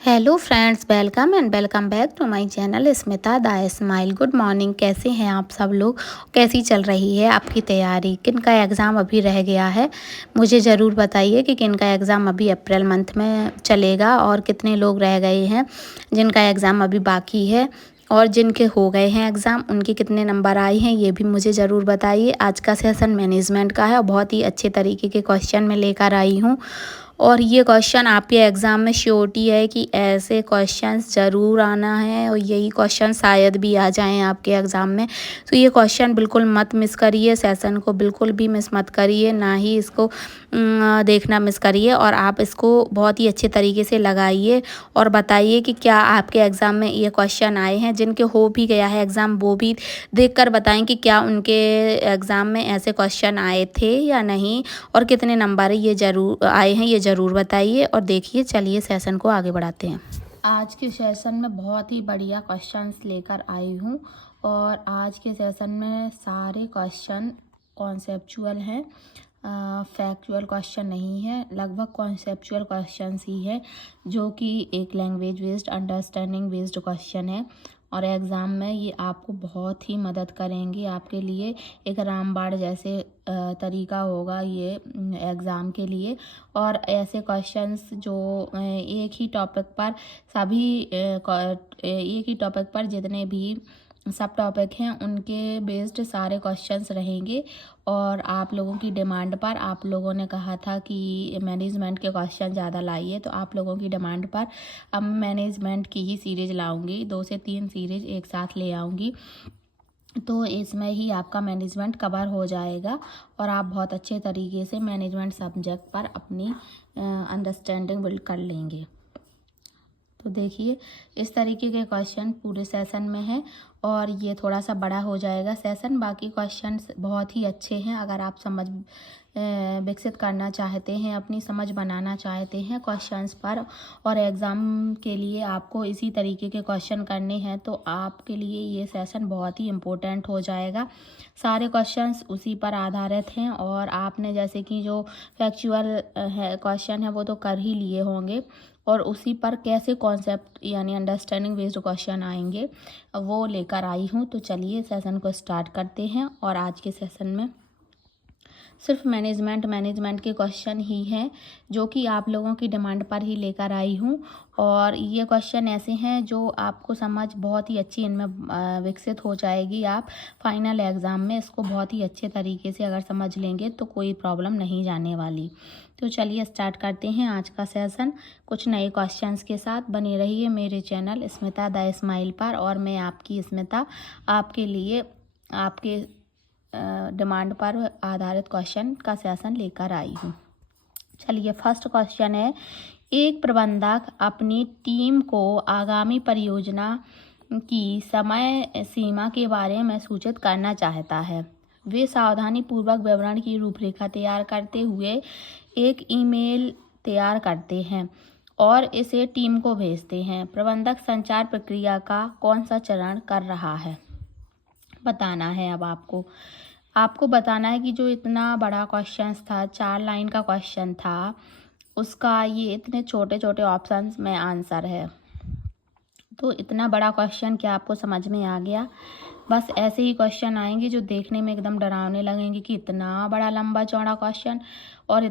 Hello friends, welcome and welcome back to my channel Smita the smile. Good morning. कैसे हैं आप सब लोग? कैसी चल रही है आपकी तैयारी? किन का एग्ज़ाम अभी रह गया है? मुझे ज़रूर बताइए कि किन का एग्ज़ाम अभी अप्रैल मंथ में चलेगा और कितने लोग रह गए हैं जिनका एग्ज़ाम अभी बाकी है, और जिनके हो गए हैं एग्ज़ाम उनके कितने नंबर आए हैं ये भी मुझे ज़रूर बताइए। आज का सेशन मैनेजमेंट का है और बहुत ही अच्छे तरीके के क्वेश्चन मैं लेकर आई हूँ, और ये क्वेश्चन आपके एग्ज़ाम में श्योरिटी है कि ऐसे क्वेश्चंस ज़रूर आना है और यही क्वेश्चन शायद भी आ जाएं आपके एग्ज़ाम में। तो ये क्वेश्चन बिल्कुल मत मिस करिए, सेशन को बिल्कुल भी मिस मत करिए, ना ही इसको देखना मिस करिए, और आप इसको बहुत ही अच्छे तरीके से लगाइए और बताइए कि क्या आपके एग्ज़ाम में ये क्वेश्चन आए हैं। जिनके हो भी गया है एग्ज़ाम वो भी देखकर बताएं कि क्या उनके एग्ज़ाम में ऐसे क्वेश्चन आए थे या नहीं, और कितने नंबर ये ज़रूर आए हैं ये ज़रूर बताइए। और देखिए, चलिए सेशन को आगे बढ़ाते हैं। आज के सेशन में बहुत ही बढ़िया क्वेश्चंस लेकर आई हूँ, और आज के सेशन में सारे क्वेश्चन कॉन्सेप्चुअल हैं, फैक्चुअल क्वेश्चन नहीं है। लगभग कॉन्सेप्चुअल क्वेश्चंस ही है, जो कि एक language based understanding based question है, और एग्ज़ाम में ये आपको बहुत ही मदद करेंगे। आपके लिए एक रामबाण जैसे तरीका होगा ये एग्ज़ाम के लिए। और ऐसे क्वेश्चंस जो एक ही टॉपिक पर एक ही टॉपिक पर जितने भी सब टॉपिक हैं उनके बेस्ड सारे क्वेश्चंस रहेंगे। और आप लोगों की डिमांड पर, आप लोगों ने कहा था कि मैनेजमेंट के क्वेश्चन ज़्यादा लाइए, तो आप लोगों की डिमांड पर अब मैनेजमेंट की ही सीरीज़ लाऊंगी। 2 से 3 सीरीज़ एक साथ ले आऊँगी, तो इसमें ही आपका मैनेजमेंट कवर हो जाएगा और आप बहुत अच्छे तरीके से मैनेजमेंट सब्जेक्ट पर अपनी अंडरस्टैंडिंग बिल्ड कर लेंगे। तो देखिए, इस तरीके के क्वेश्चन पूरे सेशन में है, और ये थोड़ा सा बड़ा हो जाएगा सेशन। बाकी क्वेश्चंस बहुत ही अच्छे हैं। अगर आप समझ विकसित करना चाहते हैं, अपनी समझ बनाना चाहते हैं क्वेश्चंस पर, और एग्ज़ाम के लिए आपको इसी तरीके के क्वेश्चन करने हैं, तो आपके लिए ये सेशन बहुत ही इम्पोर्टेंट हो जाएगा। सारे क्वेश्चंस उसी पर आधारित हैं, और आपने जैसे कि जो फैक्चुअल है क्वेश्चन है वो तो कर ही लिए होंगे, और उसी पर कैसे कॉन्सेप्ट यानी अंडरस्टैंडिंग बेस्ड क्वेश्चन आएंगे वो लेकर आई हूँ। तो चलिए सेशन को स्टार्ट करते हैं। और आज के सेशन में सिर्फ मैनेजमेंट के क्वेश्चन ही हैं, जो कि आप लोगों की डिमांड पर ही लेकर आई हूँ। और ये क्वेश्चन ऐसे हैं जो आपको समझ बहुत ही अच्छी इनमें विकसित हो जाएगी। आप फाइनल एग्ज़ाम में इसको बहुत ही अच्छे तरीके से अगर समझ लेंगे तो कोई प्रॉब्लम नहीं जाने वाली। तो चलिए स्टार्ट करते हैं आज का सेशन कुछ नए क्वेश्चंस के साथ। बने रहिए मेरे चैनल स्मिता द स्माइल पर, और मैं आपकी स्मिता आपके लिए आपके डिमांड पर आधारित क्वेश्चन का सेशन लेकर आई हूँ। चलिए, फर्स्ट क्वेश्चन है, एक प्रबंधक अपनी टीम को आगामी परियोजना की समय सीमा के बारे में सूचित करना चाहता है। वे सावधानी पूर्वक विवरण की रूपरेखा तैयार करते हुए एक ईमेल तैयार करते हैं और इसे टीम को भेजते हैं। प्रबंधक संचार प्रक्रिया का कौन सा चरण कर रहा है? बताना है। अब आपको बताना है कि जो इतना बड़ा क्वेश्चन था, 4 लाइन का क्वेश्चन था, उसका ये इतने छोटे छोटे ऑप्शंस में आंसर है। तो इतना बड़ा क्वेश्चन क्या आपको समझ में आ गया? बस ऐसे ही क्वेश्चन आएंगे जो देखने में एकदम डरावने लगेंगे कि इतना बड़ा लंबा चौड़ा क्वेश्चन और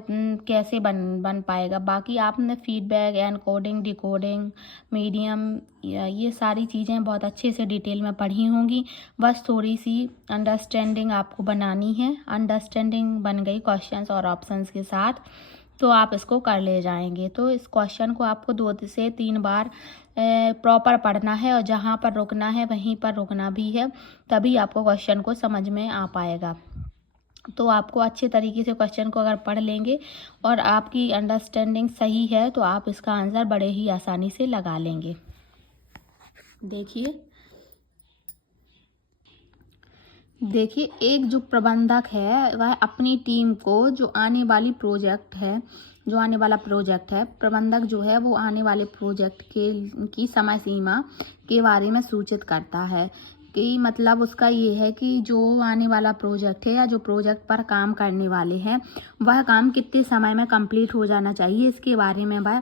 कैसे बन पाएगा। बाकी आपने फीडबैक, एनकोडिंग, डिकोडिंग, मीडियम, ये सारी चीज़ें बहुत अच्छे से डिटेल में पढ़ी होंगी। बस थोड़ी सी अंडरस्टैंडिंग आपको बनानी है। अंडरस्टैंडिंग बन गई क्वेश्चंस और ऑप्शंस के साथ, तो आप इसको कर ले जाएंगे। तो इस क्वेश्चन को आपको 2 से 3 बार प्रॉपर पढ़ना है, और जहाँ पर रुकना है वहीं पर रुकना भी है, तभी आपको क्वेश्चन को समझ में आ पाएगा। तो आपको अच्छे तरीके से क्वेश्चन को अगर पढ़ लेंगे और आपकी अंडरस्टैंडिंग सही है, तो आप इसका आंसर बड़े ही आसानी से लगा लेंगे। देखिए, एक जो प्रबंधक है वह अपनी टीम को जो आने वाला प्रोजेक्ट है, प्रबंधक जो है वो आने वाले प्रोजेक्ट की समय सीमा के बारे में सूचित करता है। कि मतलब उसका ये है कि जो आने वाला प्रोजेक्ट है या जो प्रोजेक्ट पर काम करने वाले हैं वह काम कितने समय में कंप्लीट हो जाना चाहिए, इसके बारे में वह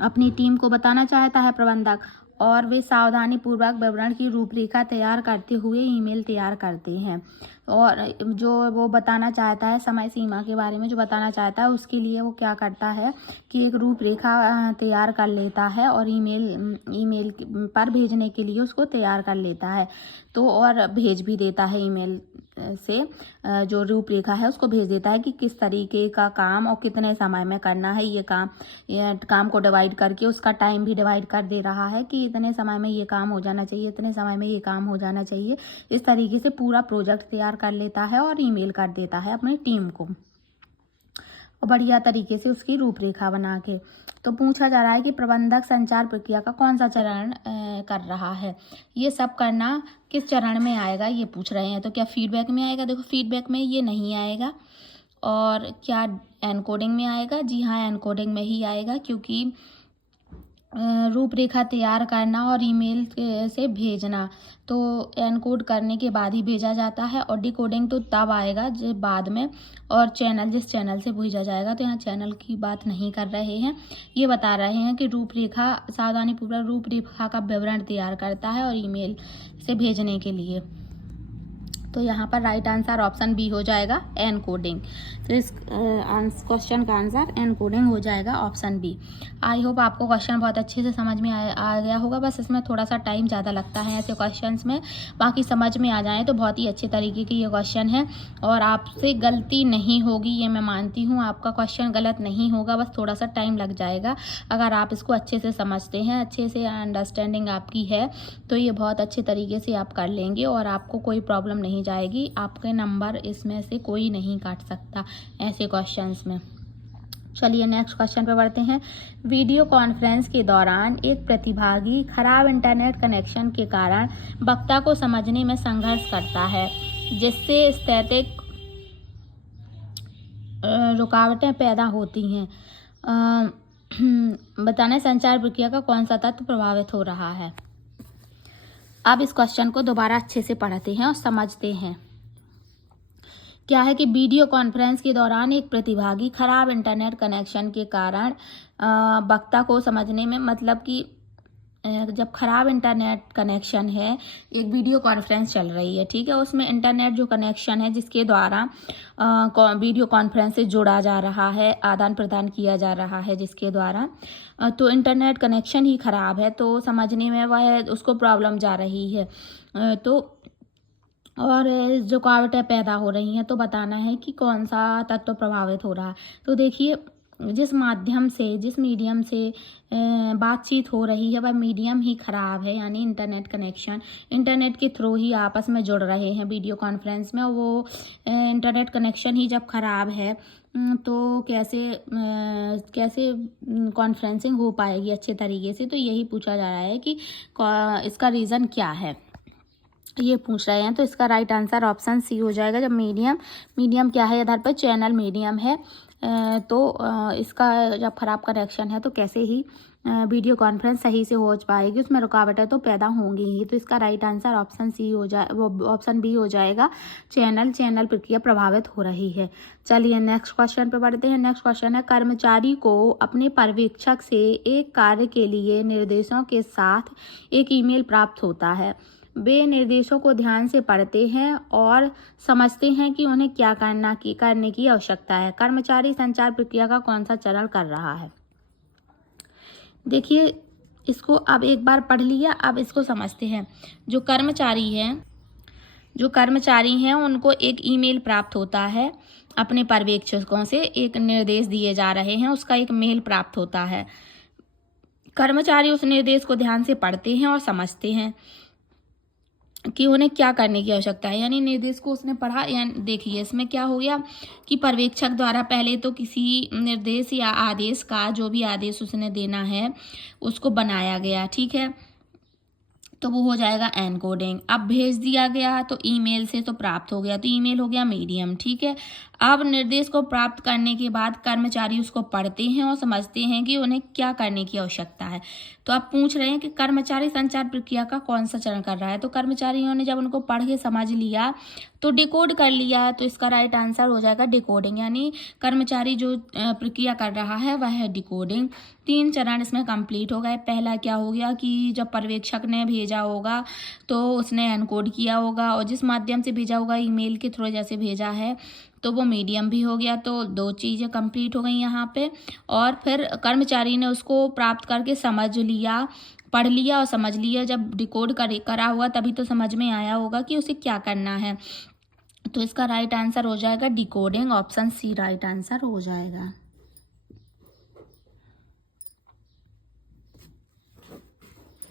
अपनी टीम को बताना चाहता है प्रबंधक, और वे सावधानी पूर्वक विवरण की रूपरेखा तैयार करते हुए ईमेल तैयार करते हैं। और जो वो बताना चाहता है समय सीमा के बारे में जो बताना चाहता है, उसके लिए वो क्या करता है कि एक रूपरेखा तैयार कर लेता है और ईमेल पर भेजने के लिए उसको तैयार कर लेता है। तो और भेज भी देता है ईमेल से, जो रूपरेखा है उसको भेज देता है कि किस तरीके का काम और कितने समय में करना है ये काम को डिवाइड करके उसका टाइम भी डिवाइड कर दे रहा है कि इतने समय में ये काम हो जाना चाहिए, इतने समय में ये काम हो जाना चाहिए। इस तरीके से पूरा प्रोजेक्ट तैयार कर लेता है और ईमेल कर देता है अपनी टीम को, और बढ़िया तरीके से उसकी रूपरेखा बना के। तो पूछा जा रहा है कि प्रबंधक संचार प्रक्रिया का कौन सा चरण कर रहा है। ये सब करना किस चरण में आएगा ये पूछ रहे हैं। तो क्या फीडबैक में आएगा? देखो फीडबैक में ये नहीं आएगा। और क्या एनकोडिंग में आएगा? जी हाँ, एनकोडिंग में ही आएगा, क्योंकि रूपरेखा तैयार करना और ईमेल से भेजना तो एनकोड करने के बाद ही भेजा जाता है, और डिकोडिंग तो तब आएगा जब बाद में, और जिस चैनल से भेजा जाएगा। तो यहाँ चैनल की बात नहीं कर रहे हैं, ये बता रहे हैं कि रूपरेखा सावधानीपूर्वक रूपरेखा का विवरण तैयार करता है और ईमेल से भेजने के लिए। तो यहाँ पर राइट आंसर ऑप्शन बी हो जाएगा, एनकोडिंग। तो इस क्वेश्चन का आंसर एनकोडिंग हो जाएगा, ऑप्शन बी। आई होप आपको क्वेश्चन बहुत अच्छे से समझ में आ गया होगा। बस इसमें थोड़ा सा टाइम ज़्यादा लगता है ऐसे क्वेश्चंस में, बाकी समझ में आ जाए तो बहुत ही अच्छे तरीके के ये क्वेश्चन है। और आपसे गलती नहीं होगी, ये मैं मानती हूँ, आपका क्वेश्चन गलत नहीं होगा, बस थोड़ा सा टाइम लग जाएगा। अगर आप इसको अच्छे से समझते हैं, अच्छे से अंडरस्टैंडिंग आपकी है, तो ये बहुत अच्छे तरीके से आप कर लेंगे और आपको कोई प्रॉब्लम नहीं जाएगी। आपके नंबर इसमें से कोई नहीं काट सकता ऐसे क्वेश्चंस में। चलिए नेक्स्ट क्वेश्चन पे बढ़ते हैं। वीडियो कॉन्फ्रेंस के दौरान एक प्रतिभागी खराब इंटरनेट कनेक्शन के कारण वक्ता को समझने में संघर्ष करता है, जिससे स्थैतिक रुकावटें पैदा होती हैं। बताना संचार प्रक्रिया का कौन सा तत्व प्रभावित हो रहा है। अब इस क्वेश्चन को दोबारा अच्छे से पढ़ते हैं और समझते हैं। क्या है कि वीडियो कॉन्फ्रेंस के दौरान एक प्रतिभागी खराब इंटरनेट कनेक्शन के कारण वक्ता को समझने में, मतलब कि जब खराब इंटरनेट कनेक्शन है, एक वीडियो कॉन्फ्रेंस चल रही है, ठीक है, उसमें इंटरनेट जो कनेक्शन है जिसके द्वारा वीडियो कॉन्फ्रेंस से जुड़ा जा रहा है, आदान प्रदान किया जा रहा है जिसके द्वारा, तो इंटरनेट कनेक्शन ही खराब है, तो समझने में वह उसको प्रॉब्लम जा रही है, तो और जो रुकावटें पैदा हो रही हैं, तो बताना है कि कौन सा तत्व प्रभावित हो रहा है। तो देखिए, जिस माध्यम से, जिस मीडियम से बातचीत हो रही है वह मीडियम ही खराब है, यानी इंटरनेट कनेक्शन, इंटरनेट के थ्रू ही आपस में जुड़ रहे हैं वीडियो कॉन्फ्रेंस में, वो इंटरनेट कनेक्शन ही जब खराब है तो कैसे कॉन्फ्रेंसिंग हो पाएगी अच्छे तरीके से। तो यही पूछा जा रहा है कि इसका रीज़न क्या है, ये पूछ रहे हैं। तो इसका राइट आंसर ऑप्शन सी हो जाएगा। जब मीडियम क्या है, इधर पर चैनल मीडियम है, तो इसका जब खराब कनेक्शन है तो कैसे ही वीडियो कॉन्फ्रेंस सही से हो पाएगी, उसमें रुकावटें तो पैदा होंगी ही। तो इसका राइट आंसर ऑप्शन सी हो जाए, वो ऑप्शन बी हो जाएगा, चैनल प्रक्रिया प्रभावित हो रही है। चलिए नेक्स्ट क्वेश्चन पे बढ़ते हैं। नेक्स्ट क्वेश्चन है, कर्मचारी को अपने पर्यवेक्षक से एक कार्य के लिए निर्देशों के साथ एक ईमेल प्राप्त होता है। वे निर्देशों को ध्यान से पढ़ते हैं और समझते हैं कि उन्हें क्या करने की आवश्यकता है। कर्मचारी संचार प्रक्रिया का कौन सा चरण कर रहा है। देखिए, इसको अब एक बार पढ़ लिया, अब इसको समझते हैं। जो कर्मचारी हैं उनको एक ईमेल प्राप्त होता है, अपने पर्यवेक्षकों से एक निर्देश दिए जा रहे हैं, उसका एक मेल प्राप्त होता है। कर्मचारी उस निर्देश को ध्यान से पढ़ते हैं और समझते हैं कि उन्हें क्या करने की आवश्यकता है, यानी निर्देश को उसने पढ़ा। यानी देखिए, इसमें क्या हो गया कि पर्यवेक्षक द्वारा पहले तो किसी निर्देश या आदेश का, जो भी आदेश उसने देना है, उसको बनाया गया, ठीक है, तो वो हो जाएगा एनकोडिंग। अब भेज दिया गया तो ईमेल से तो प्राप्त हो गया, तो ईमेल हो गया मीडियम, ठीक है। अब निर्देश को प्राप्त करने के बाद कर्मचारी उसको पढ़ते हैं और समझते हैं कि उन्हें क्या करने की आवश्यकता है। तो आप पूछ रहे हैं कि कर्मचारी संचार प्रक्रिया का कौन सा चरण कर रहा है। तो कर्मचारियों ने जब उनको पढ़ के समझ लिया तो डिकोड कर लिया, तो इसका राइट आंसर हो जाएगा डिकोडिंग, यानी कर्मचारी जो प्रक्रिया कर रहा है वह है डिकोडिंग। 3 चरण इसमें कंप्लीट हो गए। पहला क्या हो गया कि जब पर्यवेक्षक ने भेजा होगा तो उसने एनकोड किया होगा, और जिस माध्यम से भेजा होगा ईमेल के थ्रू जैसे भेजा है तो वो मीडियम भी हो गया। तो 2 चीज़ें कंप्लीट हो गई यहाँ पे। और फिर कर्मचारी ने उसको प्राप्त करके समझ लिया, पढ़ लिया और समझ लिया। जब डिकोड करा हुआ तभी तो समझ में आया होगा कि उसे क्या करना है। तो इसका राइट आंसर हो जाएगा decoding, option C right answer हो जाएगा।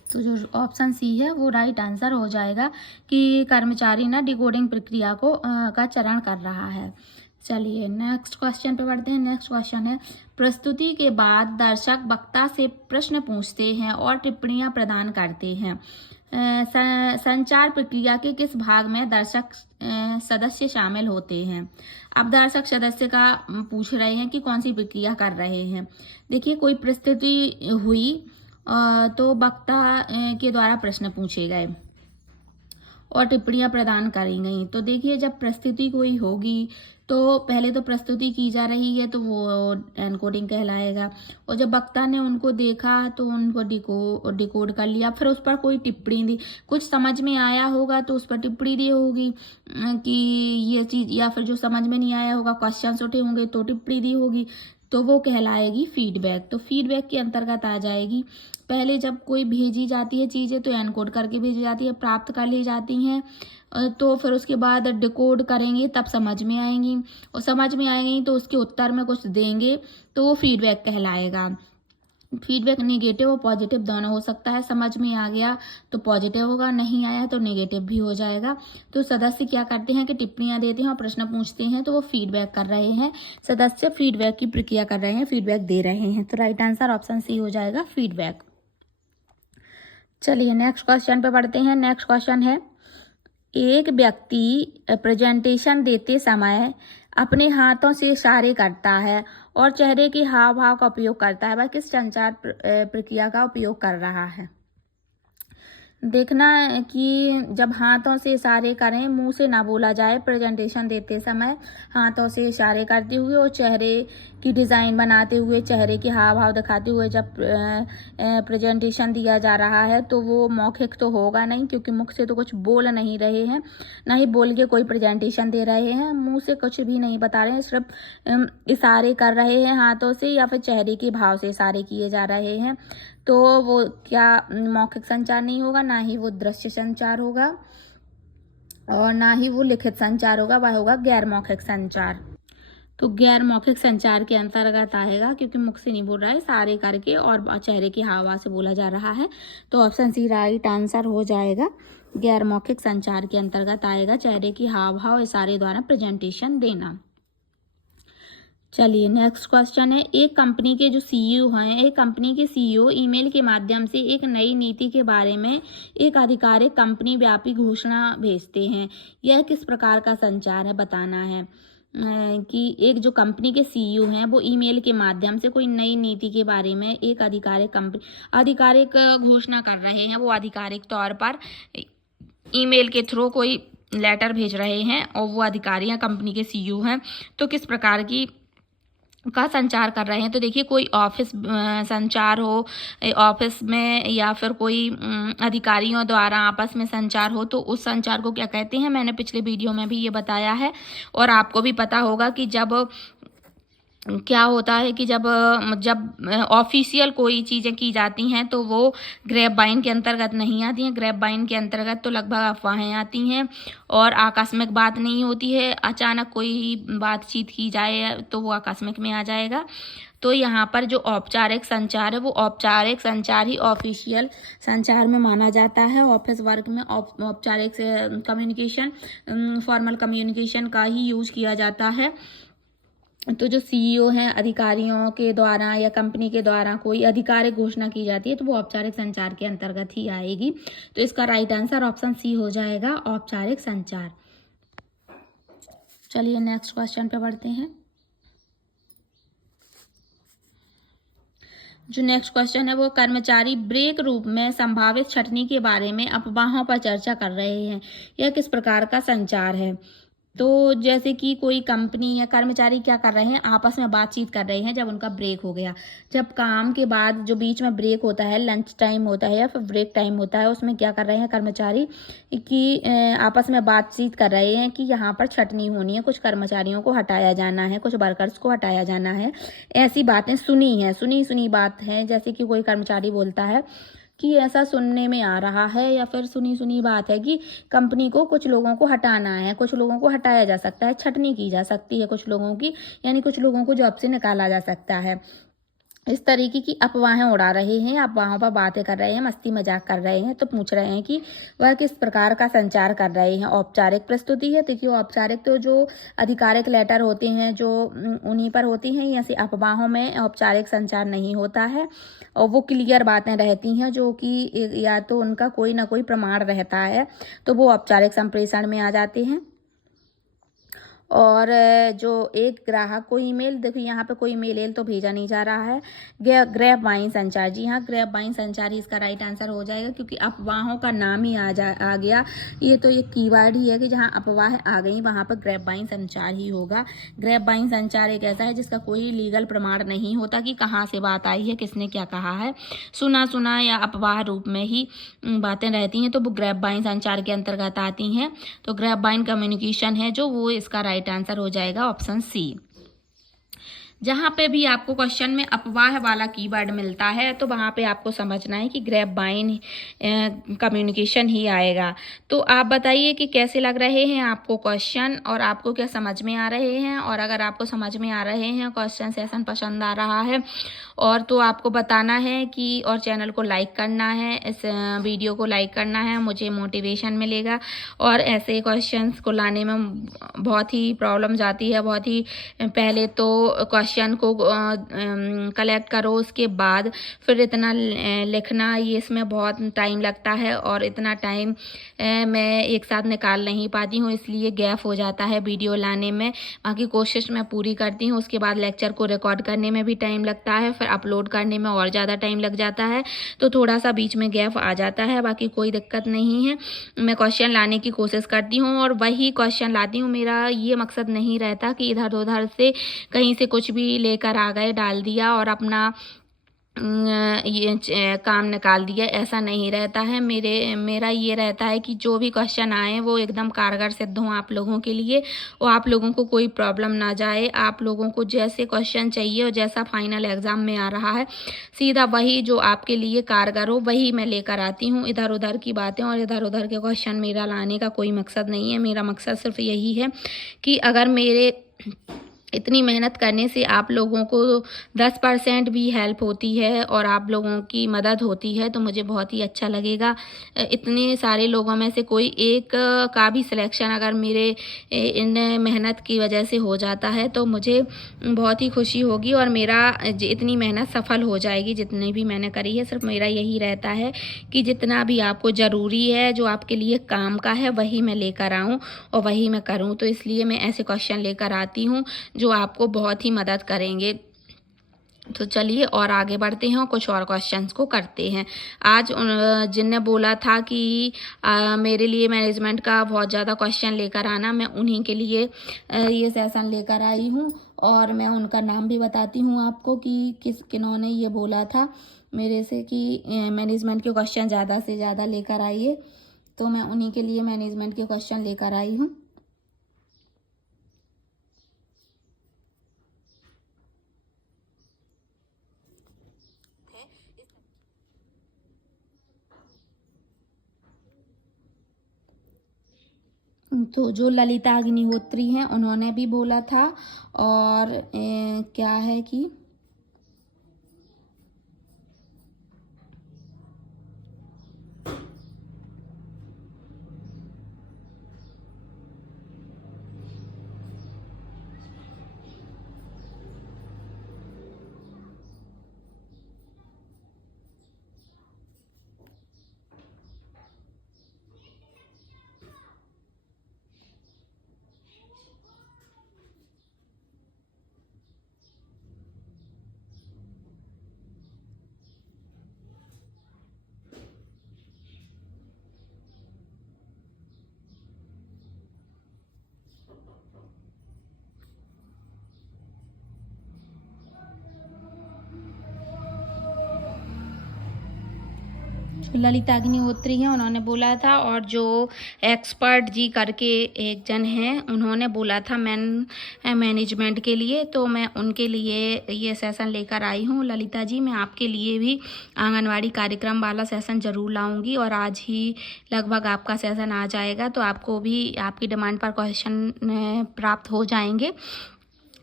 तो जो ऑप्शन सी है वो राइट आंसर हो जाएगा कि कर्मचारी ना डिकोडिंग प्रक्रिया को का चरण कर रहा है। चलिए नेक्स्ट क्वेश्चन पे बढ़ते हैं। नेक्स्ट क्वेश्चन है, प्रस्तुति के बाद दर्शक वक्ता से प्रश्न पूछते हैं और टिप्पणियां प्रदान करते हैं। संचार प्रक्रिया के किस भाग में दर्शक सदस्य शामिल होते हैं। अब दर्शक सदस्य का पूछ रहे हैं कि कौन सी प्रक्रिया कर रहे हैं। देखिए, कोई प्रस्तुति हुई तो वक्ता के द्वारा प्रश्न पूछे गए और टिप्पणियां प्रदान करी गई। तो देखिए, जब प्रस्तुति कोई होगी तो पहले तो प्रस्तुति की जा रही है तो वो एनकोडिंग कहलाएगा, और जब वक्ता ने उनको देखा तो उनको डिकोड कर लिया, फिर उस पर कोई टिप्पणी दी, कुछ समझ में आया होगा तो उस पर टिप्पणी दी होगी कि ये चीज़, या फिर जो समझ में नहीं आया होगा, क्वेश्चंस उठे होंगे तो टिप्पणी दी होगी, तो वो कहलाएगी फीडबैक। तो फीडबैक के अंतर्गत आ जाएगी। पहले जब कोई भेजी जाती है चीज़ें तो एनकोड करके भेजी जाती है, प्राप्त कर ली जाती हैं, तो फिर उसके बाद डिकोड करेंगे तब समझ में आएंगी, और समझ में आएंगी तो उसके उत्तर में कुछ देंगे तो वो फीडबैक कहलाएगा। फीडबैक नेगेटिव और पॉजिटिव दोनों हो सकता है। समझ में आ गया तो पॉजिटिव होगा, नहीं आया तो नेगेटिव भी हो जाएगा। तो सदस्य क्या करते हैं कि टिप्पणियां देते हैं और प्रश्न पूछते हैं, तो वो फीडबैक कर रहे हैं। सदस्य फीडबैक की प्रक्रिया कर रहे हैं, फीडबैक दे रहे हैं। तो राइट आंसर ऑप्शन सी हो जाएगा, फीडबैक। चलिए नेक्स्ट क्वेश्चन पे बढ़ते हैं। नेक्स्ट क्वेश्चन है, एक व्यक्ति प्रेजेंटेशन देते समय अपने हाथों से इशारे करता है और चेहरे के हाव भाव का उपयोग करता है। वह किस संचार प्रक्रिया का उपयोग कर रहा है। देखना कि जब हाथों से इशारे करें, मुंह से ना बोला जाए। प्रेजेंटेशन देते समय हाथों से इशारे करते हुए और चेहरे की डिज़ाइन बनाते हुए, चेहरे के हाव भाव दिखाते हुए जब प्रेजेंटेशन दिया जा रहा है तो वो मौखिक तो होगा नहीं, क्योंकि मुख से तो कुछ बोल नहीं रहे हैं, ना ही बोल के कोई प्रेजेंटेशन दे रहे हैं, मुंह से कुछ भी नहीं बता रहे हैं, सिर्फ इशारे कर रहे हैं हाथों से, या फिर चेहरे के भाव से इशारे किए जा रहे हैं। तो वो क्या मौखिक संचार नहीं होगा, ना ही वो दृश्य संचार होगा, और ना ही वो लिखित संचार होगा, वह होगा गैर मौखिक संचार। तो गैर मौखिक संचार के अंतर्गत आएगा, क्योंकि मुख से नहीं बोल रहा है, इशारे करके और चेहरे के हाव भाव से बोला जा रहा है। तो ऑप्शन सी राइट आंसर हो जाएगा, गैर मौखिक संचार के अंतर्गत आएगा चेहरे के हाव भाव, इशारे द्वारा प्रेजेंटेशन देना। चलिए नेक्स्ट क्वेश्चन है, एक कंपनी के जो सीईओ हैं, एक कंपनी के सीईओ ईमेल के माध्यम से एक नई नीति के बारे में एक आधिकारिक कंपनी व्यापी घोषणा भेजते हैं। यह किस प्रकार का संचार है, बताना है कि एक जो कंपनी के सीईओ हैं वो ईमेल के माध्यम से कोई नई नीति के बारे में एक आधिकारिक घोषणा कर रहे हैं। वो आधिकारिक तौर पर ईमेल के थ्रू कोई लेटर भेज रहे हैं और वो अधिकारी हैं, कंपनी के सीईओ हैं, तो किस प्रकार का संचार कर रहे हैं। तो देखिए, कोई ऑफिस संचार हो ऑफिस में, या फिर कोई अधिकारियों द्वारा आपस में संचार हो, तो उस संचार को क्या कहते हैं, मैंने पिछले वीडियो में भी ये बताया है। और आपको भी पता होगा कि जब क्या होता है कि जब ऑफिशियल कोई चीज़ें की जाती हैं तो वो ग्रैप बाइन के अंतर्गत नहीं आती हैं। ग्रैप बाइन के अंतर्गत तो लगभग अफवाहें आती हैं और आकस्मिक बात नहीं होती है। अचानक कोई बातचीत की जाए तो वो आकस्मिक में आ जाएगा। तो यहाँ पर जो औपचारिक संचार है वो औपचारिक संचार ही ऑफिशियल संचार में माना जाता है। ऑफिस वर्क में औपचारिक कम्युनिकेशन, फॉर्मल कम्युनिकेशन का ही यूज किया जाता है। तो जो सीईओ हैं, अधिकारियों के द्वारा या कंपनी के द्वारा कोई आधिकारिक घोषणा की जाती है तो वो औपचारिक संचार के अंतर्गत ही आएगी। तो इसका राइट आंसर ऑप्शन सी हो जाएगा, औपचारिक संचार। चलिए नेक्स्ट क्वेश्चन पे बढ़ते हैं। जो नेक्स्ट क्वेश्चन है वो कर्मचारी ब्रेक रूप में संभावित छंटनी के बारे में अफवाहों पर चर्चा कर रहे हैं। यह किस प्रकार का संचार है? तो जैसे कि कोई कंपनी या कर्मचारी क्या कर रहे हैं, आपस में बातचीत कर रहे हैं जब उनका ब्रेक हो गया। जब काम के बाद जो बीच में ब्रेक होता है, लंच टाइम होता है या फिर ब्रेक टाइम होता है, उसमें क्या कर रहे हैं कर्मचारी कि आपस में बातचीत कर रहे हैं कि यहाँ पर छंटनी होनी है, कुछ कर्मचारियों को हटाया जाना है, कुछ वर्कर्स को हटाया जाना है। ऐसी बातें सुनी हैं, सुनी सुनी बात है। जैसे कि कोई कर्मचारी बोलता है कि ऐसा सुनने में आ रहा है या फिर सुनी सुनी बात है कि कंपनी को कुछ लोगों को हटाना है, कुछ लोगों को हटाया जा सकता है, छंटनी की जा सकती है कुछ लोगों की, यानी कुछ लोगों को जॉब से निकाला जा सकता है। इस तरीके की अफवाहें उड़ा रहे हैं, अफवाहों पर बातें कर रहे हैं, मस्ती मजाक कर रहे हैं। तो पूछ रहे हैं कि वह किस प्रकार का संचार कर रहे हैं। औपचारिक प्रस्तुति है। देखिए औपचारिक तो जो आधिकारिक लेटर होते हैं जो उन्हीं पर होती हैं। ऐसी अफवाहों में औपचारिक संचार नहीं होता है और वो क्लियर बातें रहती हैं जो कि या तो उनका कोई ना कोई प्रमाण रहता है, तो वो औपचारिक संप्रेषण में आ जाते हैं। और जो एक ग्राहक को ईमेल, देखो यहाँ पे कोई ईमेल तो भेजा नहीं जा रहा है। ग्रैब बाइन संचार, जी हाँ ग्रैब बाइन संचार ही इसका राइट आंसर हो जाएगा, क्योंकि अफवाहों का नाम ही आ गया। ये तो एक कीवर्ड ही है कि जहाँ अफवाह आ गई वहाँ पर ग्रैब बाइन संचार ही होगा। ग्रैब बाइन संचार एक ऐसा है जिसका कोई लीगल प्रमाण नहीं होता कि कहाँ से बात आई है, किसने क्या कहा है। सुना सुना या अफवाह रूप में ही बातें रहती हैं, तो वो ग्रैब बाइन संचार के अंतर्गत आती हैं। तो ग्रैब बाइन कम्युनिकेशन है जो, वो इसका राइट आंसर हो जाएगा ऑप्शन सी। जहाँ पे भी आपको क्वेश्चन में अफवाह वाला कीवर्ड मिलता है तो वहाँ पे आपको समझना है कि ग्रैब बाइन कम्युनिकेशन ही आएगा। तो आप बताइए कि कैसे लग रहे हैं आपको क्वेश्चन, और आपको क्या समझ में आ रहे हैं। और अगर आपको समझ में आ रहे हैं, क्वेश्चन सेशन पसंद आ रहा है और तो आपको बताना है कि, और चैनल को लाइक करना है, इस वीडियो को लाइक करना है, मुझे मोटिवेशन मिलेगा। और ऐसे क्वेश्चंस को लाने में बहुत ही प्रॉब्लम जाती है। बहुत ही पहले तो क्वेश्चन को कलेक्ट करो, उसके बाद फिर इतना लिखना, ये इसमें बहुत टाइम लगता है और इतना टाइम मैं एक साथ निकाल नहीं पाती हूँ, इसलिए गैप हो जाता है वीडियो लाने में। बाकी कोशिश मैं पूरी करती हूँ। उसके बाद लेक्चर को रिकॉर्ड करने में भी टाइम लगता है, फिर अपलोड करने में और ज़्यादा टाइम लग जाता है, तो थोड़ा सा बीच में गैप आ जाता है। बाकी कोई दिक्कत नहीं है, मैं क्वेश्चन लाने की कोशिश करती हूँ और वही क्वेश्चन लाती हूँ। मेरा ये मकसद नहीं रहता कि इधर उधर से कहीं से कुछ भी लेकर आ गए, डाल दिया और अपना काम निकाल दिया, ऐसा नहीं रहता है। मेरा ये रहता है कि जो भी क्वेश्चन आए वो एकदम कारगर सिद्ध हों आप लोगों के लिए, और आप लोगों को कोई प्रॉब्लम ना जाए। आप लोगों को जैसे क्वेश्चन चाहिए और जैसा फाइनल एग्जाम में आ रहा है, सीधा वही जो आपके लिए कारगर हो वही मैं लेकर आती हूँ। इधर उधर की बातें और इधर उधर के क्वेश्चन मेरा लाने का कोई मकसद नहीं है। मेरा मकसद सिर्फ यही है कि अगर मेरे इतनी मेहनत करने से आप लोगों को 10% भी हेल्प होती है और आप लोगों की मदद होती है तो मुझे बहुत ही अच्छा लगेगा। इतने सारे लोगों में से कोई एक का भी सिलेक्शन अगर मेरे इन मेहनत की वजह से हो जाता है तो मुझे बहुत ही खुशी होगी और मेरा इतनी मेहनत सफल हो जाएगी जितनी भी मैंने करी है। सिर्फ मेरा यही रहता है कि जितना भी आपको ज़रूरी है, जो आपके लिए काम का है, वही मैं लेकर आऊँ और वही मैं करूँ। तो इसलिए मैं ऐसे क्वेश्चन लेकर आती हूँ जो आपको बहुत ही मदद करेंगे। तो चलिए और आगे बढ़ते हैं और कुछ और क्वेश्चंस को करते हैं। आज जिनने बोला था कि मेरे लिए मैनेजमेंट का बहुत ज़्यादा क्वेश्चन लेकर आना, मैं उन्हीं के लिए ये सेशन लेकर आई हूँ और मैं उनका नाम भी बताती हूँ आपको कि किन्होंने ये बोला था मेरे से कि मैनेजमेंट के क्वेश्चन ज़्यादा से ज़्यादा लेकर आइए। तो मैं उन्हीं के लिए मैनेजमेंट के क्वेश्चन लेकर आई हूँ। तो जो ललिता अग्निहोत्री हैं उन्होंने भी बोला था। और क्या है कि ललिता अग्निहोत्री हैं, उन्होंने बोला था, और जो एक्सपर्ट जी करके एक जन हैं, उन्होंने बोला था मैनेजमेंट के लिए, तो मैं उनके लिए ये सेशन लेकर आई हूँ। ललिता जी, मैं आपके लिए भी आंगनवाड़ी कार्यक्रम वाला सेशन ज़रूर लाऊंगी, और आज ही लगभग आपका सेशन आ जाएगा, तो आपको भी आपकी डिमांड पर क्वेश्चन प्राप्त हो जाएंगे,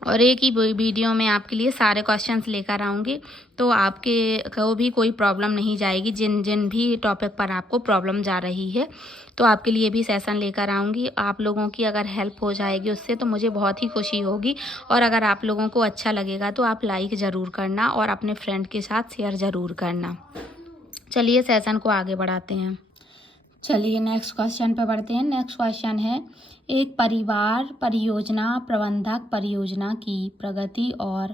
और एक ही वीडियो में आपके लिए सारे क्वेश्चंस लेकर आऊँगी, तो आपके को भी कोई प्रॉब्लम नहीं जाएगी। जिन जिन भी टॉपिक पर आपको प्रॉब्लम जा रही है, तो आपके लिए भी सेशन लेकर आऊँगी। आप लोगों की अगर हेल्प हो जाएगी उससे, तो मुझे बहुत ही खुशी होगी, और अगर आप लोगों को अच्छा लगेगा तो आप लाइक ज़रूर करना और अपने फ्रेंड के साथ शेयर ज़रूर करना। चलिए सेशन को आगे बढ़ाते हैं। चलिए नेक्स्ट क्वेश्चन पे बढ़ते हैं। नेक्स्ट क्वेश्चन है, एक परिवार परियोजना प्रबंधक परियोजना की प्रगति और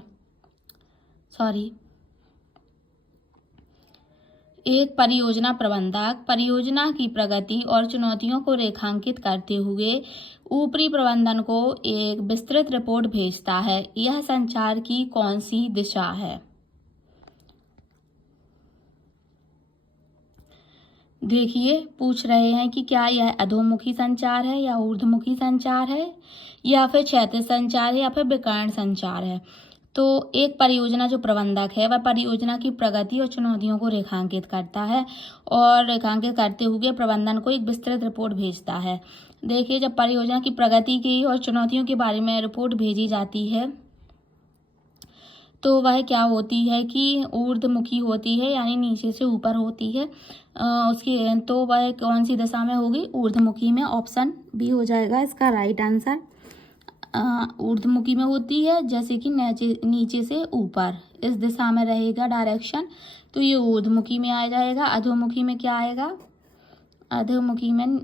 एक परियोजना प्रबंधक परियोजना की प्रगति और चुनौतियों को रेखांकित करते हुए ऊपरी प्रबंधन को एक विस्तृत रिपोर्ट भेजता है। यह संचार की कौन सी दिशा है? देखिए, पूछ रहे हैं कि क्या यह अधोमुखी संचार है या ऊर्ध्वमुखी संचार है, या फिर क्षैतिज संचार है, या फिर विकर्ण संचार है। तो एक परियोजना जो प्रबंधक है, वह परियोजना की प्रगति और चुनौतियों को रेखांकित करता है, और रेखांकित करते हुए प्रबंधन को एक विस्तृत रिपोर्ट भेजता है। देखिए, जब परियोजना की प्रगति की और चुनौतियों के बारे में रिपोर्ट भेजी जाती है, तो वह क्या होती है कि ऊर्ध्वमुखी होती है, यानी नीचे से ऊपर होती है। उसकी तो वह कौन सी दिशा में होगी? ऊर्ध्वमुखी में। ऑप्शन बी हो जाएगा इसका राइट आंसर। ऊर्ध्वमुखी में होती है, जैसे कि नीचे से ऊपर इस दिशा में रहेगा डायरेक्शन, तो ये ऊर्ध्वमुखी में आ जाएगा। अधोमुखी में क्या आएगा? अधोमुखी में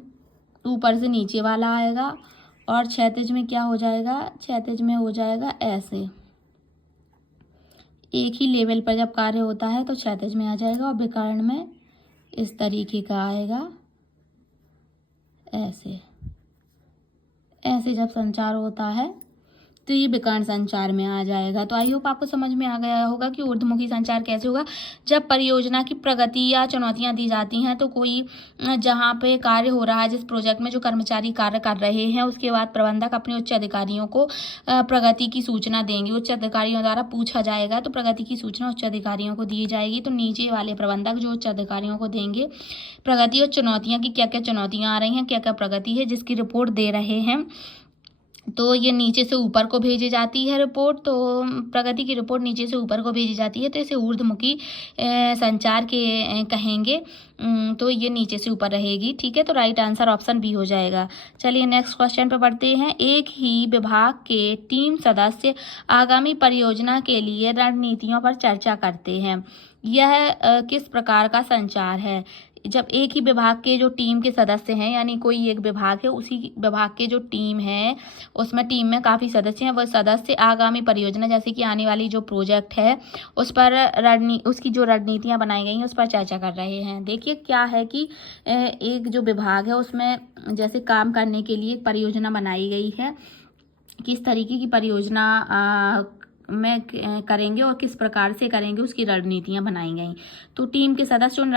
ऊपर से नीचे वाला आएगा, और क्षैतिज में क्या हो जाएगा? क्षैतिज में हो जाएगा ऐसे। एक ही लेवल पर जब कार्य होता है तो क्षैतिज में आ जाएगा, और विकर्ण में इस तरीके का आएगा, ऐसे ऐसे जब संचार होता है तो ये विकर्ण संचार में आ जाएगा। तो आई होप आपको समझ में आ गया होगा कि ऊर्ध्वमुखी संचार कैसे होगा। जब परियोजना की प्रगति या चुनौतियां दी जाती हैं, तो कोई जहां पे कार्य हो रहा है, जिस प्रोजेक्ट में जो कर्मचारी कार्य कर रहे हैं, उसके बाद प्रबंधक अपने उच्च अधिकारियों को प्रगति की सूचना देंगे। उच्च अधिकारियों द्वारा पूछा जाएगा, तो प्रगति की सूचना उच्च अधिकारियों को दी जाएगी। तो नीचे वाले प्रबंधक जो उच्च अधिकारियों को देंगे प्रगति और चुनौतियाँ की क्या क्या चुनौतियाँ आ रही हैं, क्या क्या प्रगति है, जिसकी रिपोर्ट दे रहे हैं। तो ये नीचे से ऊपर को भेजी जाती है रिपोर्ट, तो प्रगति की रिपोर्ट नीचे से ऊपर को भेजी जाती है, तो इसे ऊर्ध्वमुखी संचार के कहेंगे। तो ये नीचे से ऊपर रहेगी, ठीक है। तो राइट आंसर ऑप्शन बी हो जाएगा। चलिए नेक्स्ट क्वेश्चन पे बढ़ते हैं। एक ही विभाग के टीम सदस्य आगामी परियोजना के लिए रणनीतियों पर चर्चा करते हैं। यह किस प्रकार का संचार है? जब एक ही विभाग के जो टीम के सदस्य हैं, यानी कोई एक विभाग है, उसी विभाग के जो टीम है, उसमें टीम में काफ़ी सदस्य हैं, वह सदस्य आगामी परियोजना, जैसे कि आने वाली जो प्रोजेक्ट है उस पर उसकी जो रणनीतियां बनाई गई हैं उस पर चर्चा कर रहे हैं। देखिए क्या है कि एक जो विभाग है उसमें जैसे काम करने के लिए परियोजना बनाई गई है, किस तरीके की परियोजना में करेंगे और किस प्रकार से करेंगे, उसकी रणनीतियां बनाई गई। तो टीम के सदस्य उन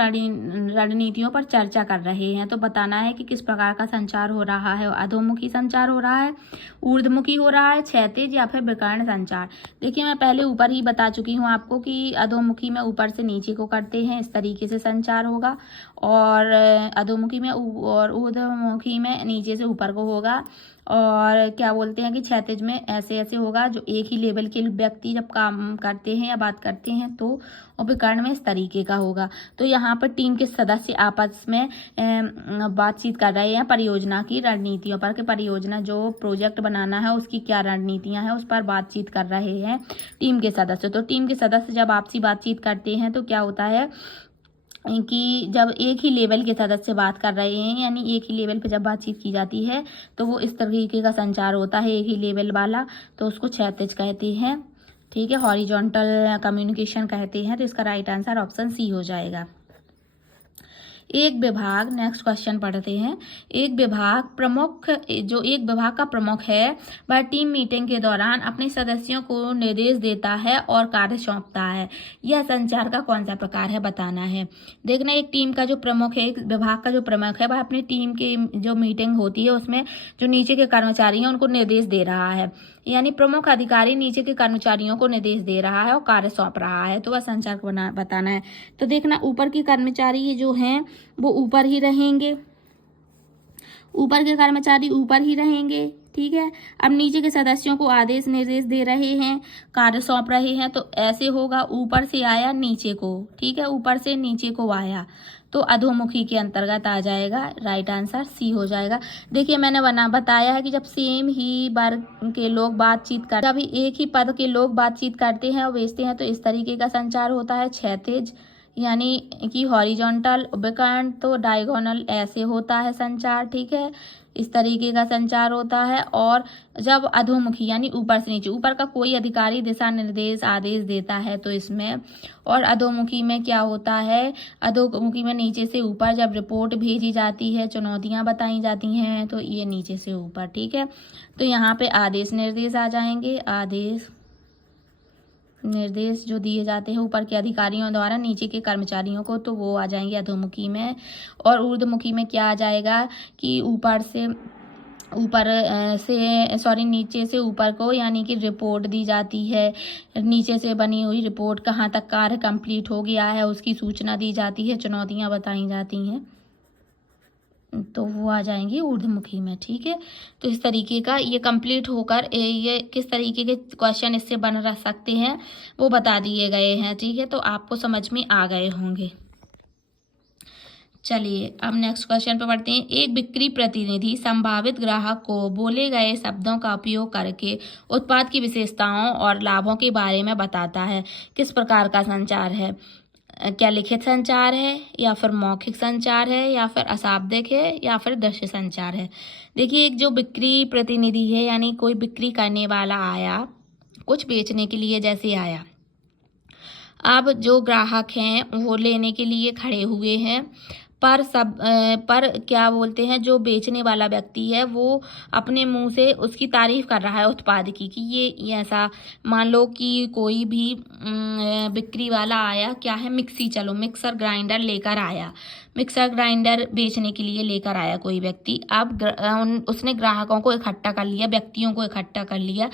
रणनीतियों पर चर्चा कर रहे हैं। तो बताना है कि किस प्रकार का संचार हो रहा है। अधोमुखी संचार हो रहा है, ऊर्ध्वमुखी हो रहा है, क्षैतिज, या फिर विकर्ण संचार। देखिए मैं पहले ऊपर ही बता चुकी हूँ आपको कि अधोमुखी में ऊपर से नीचे को करते हैं, इस तरीके से संचार होगा, और अधोमुखी में और ऊर्ध्वमुखी में नीचे से ऊपर को होगा, और क्या बोलते हैं कि क्षैतिज में ऐसे ऐसे होगा। जो एक ही लेवल के व्यक्ति जब काम करते हैं या बात करते हैं, तो और विकर्ण में इस तरीके का होगा। तो यहाँ पर टीम के सदस्य आपस में बातचीत कर रहे हैं परियोजना की रणनीतियों पर, कि परियोजना जो प्रोजेक्ट बनाना है उसकी क्या रणनीतियाँ हैं, उस पर बातचीत कर रहे हैं टीम के सदस्य। तो टीम के सदस्य जब आपसी बातचीत करते हैं तो क्या होता है कि जब एक ही लेवल के सदस्य बात कर रहे हैं, यानी एक ही लेवल पे जब बातचीत की जाती है, तो वो इस तरीके का संचार होता है, एक ही लेवल वाला, तो उसको क्षैतिज कहते हैं, ठीक है। हॉरिजॉन्टल कम्युनिकेशन कहते हैं। तो इसका राइट आंसर ऑप्शन सी हो जाएगा। एक विभाग, नेक्स्ट क्वेश्चन पढ़ते हैं। एक विभाग प्रमुख, जो एक विभाग का प्रमुख है वह टीम मीटिंग के दौरान अपने सदस्यों को निर्देश देता है और कार्य सौंपता है। यह संचार का कौन सा प्रकार है, बताना है। देखना, एक टीम का जो प्रमुख है, एक विभाग का जो प्रमुख है, वह अपनी टीम की जो मीटिंग होती है उसमें जो नीचे के कर्मचारी हैं उनको निर्देश दे रहा है, यानी प्रमुख अधिकारी नीचे के कर्मचारियों को निर्देश दे रहा है और कार्य सौंप रहा है, तो वह संचार को बताना है। तो देखना, ऊपर के कर्मचारी जो हैं वो ऊपर ही रहेंगे, ऊपर के कर्मचारी ऊपर ही रहेंगे, ठीक है। अब नीचे के सदस्यों को आदेश निर्देश दे रहे हैं, कार्य सौंप रहे हैं, तो ऐसे होगा, ऊपर से आया नीचे को, ठीक है, ऊपर से नीचे को आया, तो अधोमुखी के अंतर्गत आ जाएगा। राइट आंसर सी हो जाएगा। देखिए, मैंने बताया है कि जब सेम ही वर्ग के लोग बातचीत कर, जब एक ही पद के लोग बातचीत करते हैं और भेजते हैं तो इस तरीके का संचार होता है। क्षैतिज यानी कि हॉरिजॉन्टल, विकर्ण तो डायगोनल ऐसे होता है संचार, ठीक है, इस तरीके का संचार होता है। और जब अधोमुखी यानी ऊपर से नीचे, ऊपर का कोई अधिकारी दिशा निर्देश आदेश देता है तो इसमें, और अधोमुखी में क्या होता है, अधोमुखी में नीचे से ऊपर जब रिपोर्ट भेजी जाती है, चुनौतियां बताई जाती हैं, तो ये नीचे से ऊपर, ठीक है। तो यहाँ पे आदेश निर्देश आ जाएंगे, आदेश निर्देश जो दिए जाते हैं ऊपर के अधिकारियों द्वारा नीचे के कर्मचारियों को, तो वो आ जाएंगे अधोमुखी में। और ऊर्ध्वमुखी में क्या आ जाएगा कि नीचे से ऊपर को, यानी कि रिपोर्ट दी जाती है, नीचे से बनी हुई रिपोर्ट, कहाँ तक कार्य कंप्लीट हो गया है उसकी सूचना दी जाती है, चुनौतियां बताई जाती हैं, तो वो आ जाएंगी ऊर्ध्वमुखी में, ठीक है। तो इस तरीके का ये कंप्लीट होकर ये किस तरीके के क्वेश्चन इससे बन रह सकते हैं वो बता दिए गए हैं, ठीक है। तो आपको समझ में आ गए होंगे। चलिए अब नेक्स्ट क्वेश्चन पे बढ़ते हैं। एक बिक्री प्रतिनिधि संभावित ग्राहक को बोले गए शब्दों का उपयोग करके उत्पाद की विशेषताओं और लाभों के बारे में बताता है। किस प्रकार का संचार है? क्या लिखित संचार है, या फिर मौखिक संचार है, या फिर अशाब्दिक है, या फिर दृश्य संचार है? देखिए, एक जो बिक्री प्रतिनिधि है, यानी कोई बिक्री करने वाला आया, कुछ बेचने के लिए जैसे आया, अब जो ग्राहक हैं वो लेने के लिए खड़े हुए हैं, पर क्या बोलते हैं, जो बेचने वाला व्यक्ति है वो अपने मुंह से उसकी तारीफ कर रहा है उत्पाद की, कि ये ऐसा, मान लो कि कोई भी बिक्री वाला आया, क्या है, मिक्सर ग्राइंडर लेकर आया, मिक्सर ग्राइंडर बेचने के लिए लेकर आया कोई व्यक्ति। अब उसने ग्राहकों को इकट्ठा कर लिया, व्यक्तियों को इकट्ठा कर लिया,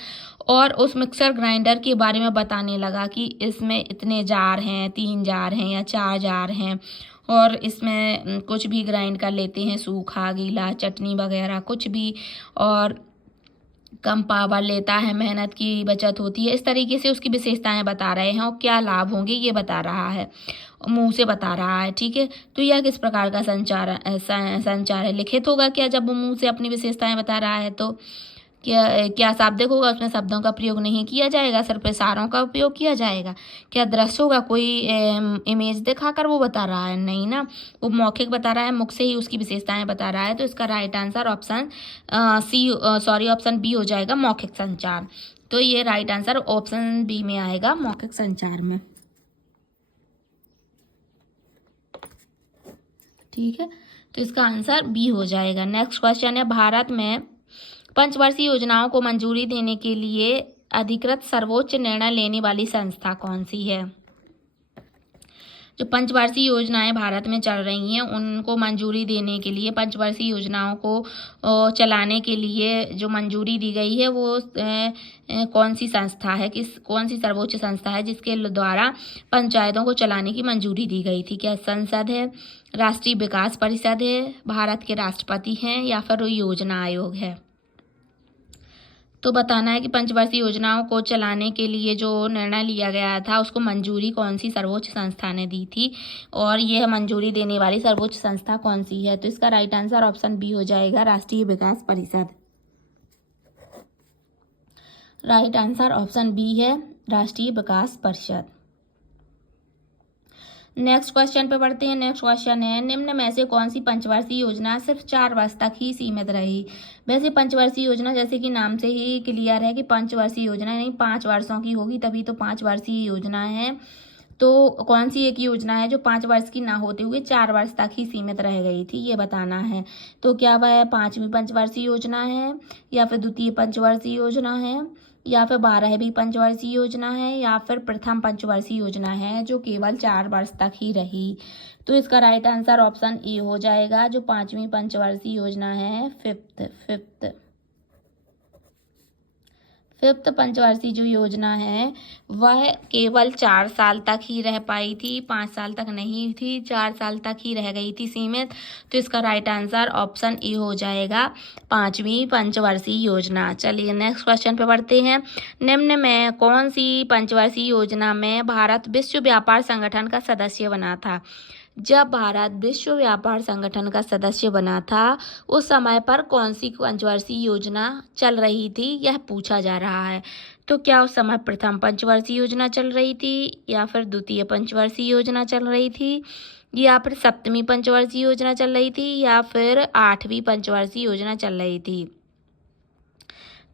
और उस मिक्सर ग्राइंडर के बारे में बताने लगा कि इसमें इतने जार हैं, 3 जार हैं या 4 जार हैं, और इसमें कुछ भी ग्राइंड कर लेते हैं, सूखा गीला चटनी वगैरह कुछ भी, और कम पावर लेता है, मेहनत की बचत होती है। इस तरीके से उसकी विशेषताएं बता रहे हैं और क्या लाभ होंगे ये बता रहा है, मुंह से बता रहा है, ठीक है। तो यह किस प्रकार का संचार है? लिखित होगा क्या, जब वो मुंह से अपनी विशेषताएं बता रहा है? तो क्या शाब्दिक होगा, उसमें शब्दों का प्रयोग नहीं किया जाएगा, सिर्फ इशारों का उपयोग किया जाएगा? क्या दृश्य होगा, कोई इमेज दिखाकर वो बता रहा है? नहीं ना, वो मौखिक बता रहा है, मुख से ही उसकी विशेषताएं बता रहा है। तो इसका राइट आंसर ऑप्शन बी हो जाएगा, मौखिक संचार। तो ये राइट आंसर ऑप्शन बी में आएगा, मौखिक संचार में, ठीक है। तो इसका आंसर बी हो जाएगा। नेक्स्ट क्वेश्चन है, भारत में पंचवर्षीय योजनाओं को मंजूरी देने के लिए अधिकृत सर्वोच्च निर्णय लेने वाली संस्था कौन सी है? जो पंचवर्षीय योजनाएं भारत में चल रही हैं उनको मंजूरी देने के लिए, पंचवर्षीय योजनाओं को चलाने के लिए जो मंजूरी दी गई है वो कौन सी संस्था है, कौन सी सर्वोच्च संस्था है जिसके द्वारा पंचायतों को चलाने की मंजूरी दी गई थी? क्या संसद है, राष्ट्रीय विकास परिषद है, भारत के राष्ट्रपति हैं, या फिर योजना आयोग है? तो बताना है कि पंचवर्षीय योजनाओं को चलाने के लिए जो निर्णय लिया गया था उसको मंजूरी कौन सी सर्वोच्च संस्था ने दी थी, और यह मंजूरी देने वाली सर्वोच्च संस्था कौन सी है? तो इसका राइट आंसर ऑप्शन बी हो जाएगा, राष्ट्रीय विकास परिषद। राइट आंसर ऑप्शन बी है, राष्ट्रीय विकास परिषद। नेक्स्ट क्वेश्चन पे बढ़ते हैं। नेक्स्ट क्वेश्चन है, निम्न में से कौन सी पंचवर्षीय योजना सिर्फ 4 वर्ष तक ही सीमित रही? वैसे पंचवर्षीय योजना जैसे कि नाम से ही क्लियर है कि पंचवर्षीय योजना नहीं 5 वर्षों की होगी, तभी तो 5 वर्षीय योजना है। तो कौन सी एक योजना है जो 5 वर्ष की ना होते हुए 4 वर्ष तक ही सीमित रह गई थी, ये बताना है। तो क्या वह 5वीं पंचवर्षीय योजना है, या फिर द्वितीय पंचवर्षीय योजना है, या फिर 12वीं पंचवर्षीय योजना है, या फिर प्रथम पंचवर्षीय योजना है जो केवल 4 वर्ष तक ही रही। तो इसका राइट आंसर ऑप्शन ए हो जाएगा, जो 5वीं पंचवर्षीय योजना है, फिफ्थ पंचवर्षीय जो योजना है वह केवल 4 साल तक ही रह पाई थी, 5 साल तक नहीं थी, 4 साल तक ही रह गई थी सीमित। तो इसका राइट आंसर ऑप्शन ए हो जाएगा, 5वीं पंचवर्षीय योजना। चलिए नेक्स्ट क्वेश्चन पे बढ़ते हैं। निम्न में कौन सी पंचवर्षीय योजना में भारत विश्व व्यापार संगठन का सदस्य बना था? जब भारत विश्व व्यापार संगठन का सदस्य बना था उस समय पर कौन सी पंचवर्षीय योजना चल रही थी, यह पूछा जा रहा है। तो क्या उस समय प्रथम पंचवर्षीय योजना चल रही थी, या फिर द्वितीय पंचवर्षीय योजना चल रही थी, या फिर 7वीं पंचवर्षीय योजना चल रही थी, या फिर 8वीं पंचवर्षीय योजना चल रही थी?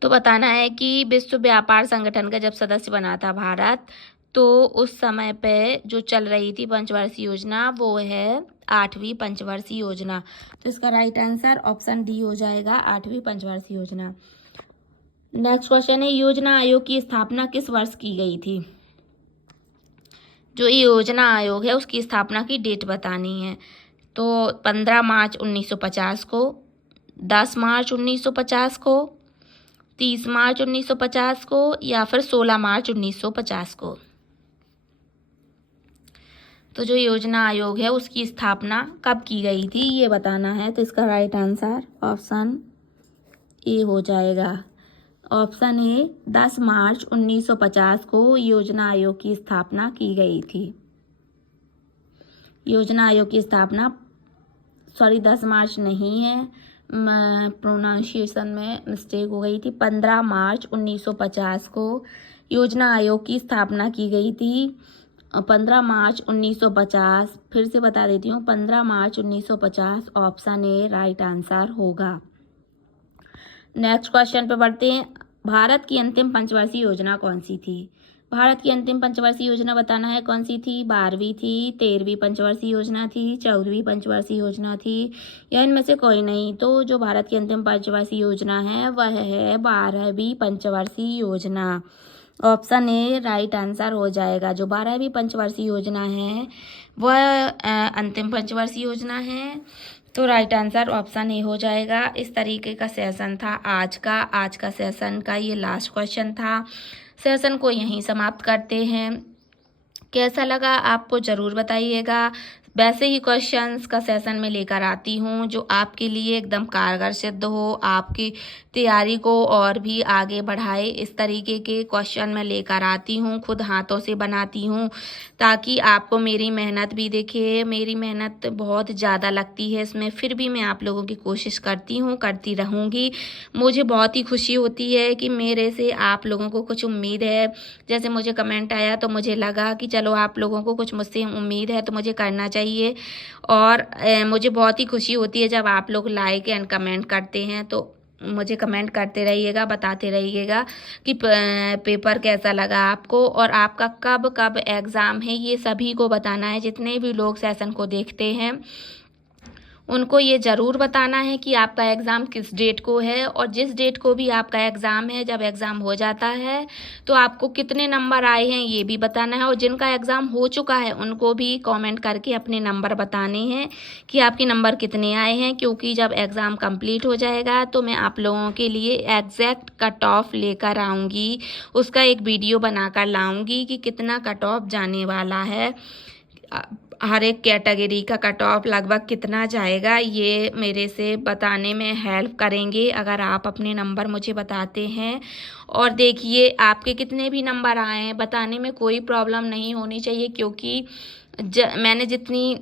तो बताना है कि विश्व व्यापार संगठन का जब सदस्य बना था भारत, तो उस समय पे जो चल रही थी पंचवर्षीय योजना वो है 8वीं पंचवर्षीय योजना। तो इसका राइट आंसर ऑप्शन डी हो जाएगा, 8वीं पंचवर्षीय योजना। नेक्स्ट क्वेश्चन है, योजना आयोग की स्थापना किस वर्ष की गई थी? जो योजना आयोग है उसकी स्थापना की डेट बतानी है। तो 15 मार्च 1950 को, 10 मार्च 1950 को, 30 मार्च 1950 को, या फिर 16 मार्च 1950 को? तो जो योजना आयोग है उसकी स्थापना कब की गई थी, ये बताना है। तो इसका राइट आंसर ऑप्शन ए हो जाएगा, ऑप्शन ए, 10 मार्च 1950 को योजना आयोग की स्थापना की गई थी। योजना आयोग की स्थापना 10 मार्च नहीं है, प्रोनाउंसिएशन में मिस्टेक हो गई थी। 15 मार्च 1950 को योजना आयोग की स्थापना की गई थी। 15 मार्च 1950, फिर से बता देती हूँ, 15 मार्च 1950 ऑप्शन ए राइट आंसर होगा। नेक्स्ट क्वेश्चन पे बढ़ते हैं। भारत की अंतिम पंचवर्षीय योजना कौन सी थी? भारत की अंतिम पंचवर्षीय योजना बताना है कौन सी थी। 12वीं थी, 13वीं पंचवर्षीय योजना थी, 14वीं पंचवर्षीय योजना थी, या इनमें से कोई नहीं। तो जो भारत की अंतिम पंचवर्षीय योजना है वह है 12वीं पंचवर्षीय योजना। ऑप्शन ए राइट आंसर हो जाएगा। जो 12वीं पंचवर्षीय योजना है वह अंतिम पंचवर्षीय योजना है। तो राइट आंसर ऑप्शन ए हो जाएगा। इस तरीके का सेशन था आज का सेशन का ये लास्ट क्वेश्चन था। सेशन को यहीं समाप्त करते हैं। कैसा लगा आपको ज़रूर बताइएगा। वैसे ही क्वेश्चंस का सेशन में लेकर आती हूँ जो आपके लिए एकदम कारगर सिद्ध हो, आपकी तैयारी को और भी आगे बढ़ाए। इस तरीके के क्वेश्चन मैं लेकर आती हूँ, खुद हाथों से बनाती हूँ, ताकि आपको मेरी मेहनत भी दिखे। मेरी मेहनत बहुत ज़्यादा लगती है इसमें, फिर भी मैं आप लोगों की कोशिश करती हूँ, करती रहूँगी। मुझे बहुत ही खुशी होती है कि मेरे से आप लोगों को कुछ उम्मीद है। जैसे मुझे कमेंट आया तो मुझे लगा कि चलो आप लोगों को कुछ मुझसे उम्मीद है तो मुझे करना चाहिए। और मुझे बहुत ही खुशी होती है जब आप लोग लाइक एंड कमेंट करते हैं। तो मुझे कमेंट करते रहिएगा, बताते रहिएगा कि पेपर कैसा लगा आपको, और आपका कब कब एग्ज़ाम है ये सभी को बताना है। जितने भी लोग सेशन को देखते हैं उनको ये ज़रूर बताना है कि आपका एग्ज़ाम किस डेट को है, और जिस डेट को भी आपका एग्ज़ाम है, जब एग्ज़ाम हो जाता है तो आपको कितने नंबर आए हैं ये भी बताना है। और जिनका एग्ज़ाम हो चुका है उनको भी कमेंट करके अपने नंबर बताने हैं कि आपके नंबर कितने आए हैं, क्योंकि जब एग्ज़ाम कंप्लीट हो जाएगा तो मैं आप लोगों के लिए एग्जैक्ट कट ऑफ लेकर आऊँगी। उसका एक वीडियो बनाकर लाऊँगी कि कितना कट ऑफ जाने वाला है, हर एक कैटेगरी का कट ऑफ लगभग कितना जाएगा, ये मेरे से बताने में हेल्प करेंगे अगर आप अपने नंबर मुझे बताते हैं। और देखिए आपके कितने भी नंबर आए हैं बताने में कोई प्रॉब्लम नहीं होनी चाहिए, क्योंकि मैंने जितनी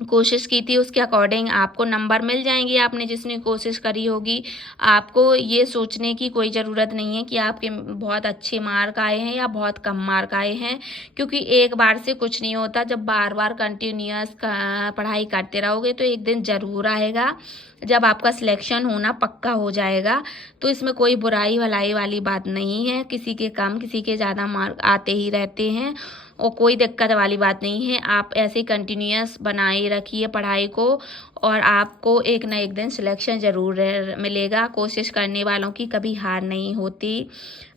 कोशिश की थी उसके अकॉर्डिंग आपको नंबर मिल जाएंगे। आपने जितनी कोशिश करी होगी, आपको ये सोचने की कोई ज़रूरत नहीं है कि आपके बहुत अच्छे मार्क आए हैं या बहुत कम मार्क आए हैं, क्योंकि एक बार से कुछ नहीं होता। जब बार बार कंटिन्यूअस पढ़ाई करते रहोगे तो एक दिन ज़रूर आएगा जब आपका सिलेक्शन होना पक्का हो जाएगा। तो इसमें कोई बुराई भलाई वाली बात नहीं है, किसी के कम किसी के ज़्यादा मार्क आते ही रहते हैं। और कोई दिक्कत वाली बात नहीं है। आप ऐसे कंटिन्यूअस बनाए रखिए पढ़ाई को और आपको एक न एक दिन सिलेक्शन ज़रूर मिलेगा। कोशिश करने वालों की कभी हार नहीं होती,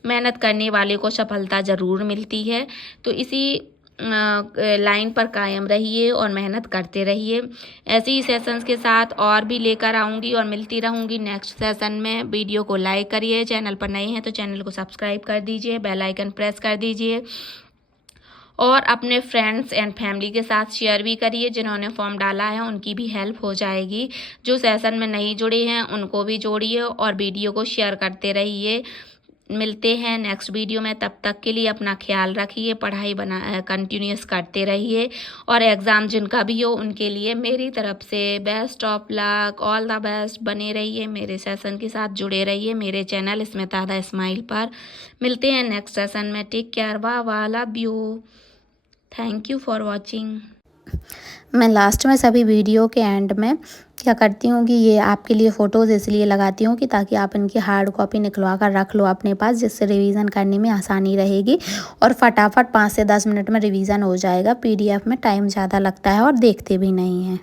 मेहनत करने वाले को सफलता ज़रूर मिलती है। तो इसी लाइन पर कायम रहिए और मेहनत करते रहिए। ऐसे ही सेशंस के साथ और भी लेकर आऊँगी और मिलती रहूँगी नेक्स्ट सेशन में। वीडियो को लाइक करिए, चैनल पर नए हैं तो चैनल को सब्सक्राइब कर दीजिए, बेल आइकन प्रेस कर दीजिए और अपने फ्रेंड्स एंड फैमिली के साथ शेयर भी करिए। जिन्होंने फॉर्म डाला है उनकी भी हेल्प हो जाएगी। जो सेशन में नहीं जुड़े हैं उनको भी जोड़िए और वीडियो को शेयर करते रहिए। मिलते हैं नेक्स्ट वीडियो में, तब तक के लिए अपना ख्याल रखिए, पढ़ाई कंटिन्यूअस करते रहिए और एग्ज़ाम जिनका भी हो उनके लिए मेरी तरफ से best of luck, all the best. बने रहिए मेरे सेशन के साथ, जुड़े रहिए मेरे चैनल स्मिता द स्माइल पर। मिलते हैं नेक्स्ट सेशन में। Take care, bye bye, love you, thank you for watching. मैं लास्ट में सभी वीडियो के एंड में क्या करती हूँ कि ये आपके लिए फ़ोटोज़ इसलिए लगाती हूँ कि ताकि आप इनकी हार्ड कॉपी निकलवा कर रख लो अपने पास, जिससे रिवीजन करने में आसानी रहेगी और फटाफट 5 से 10 मिनट में रिवीजन हो जाएगा। PDF में टाइम ज़्यादा लगता है और देखते भी नहीं हैं।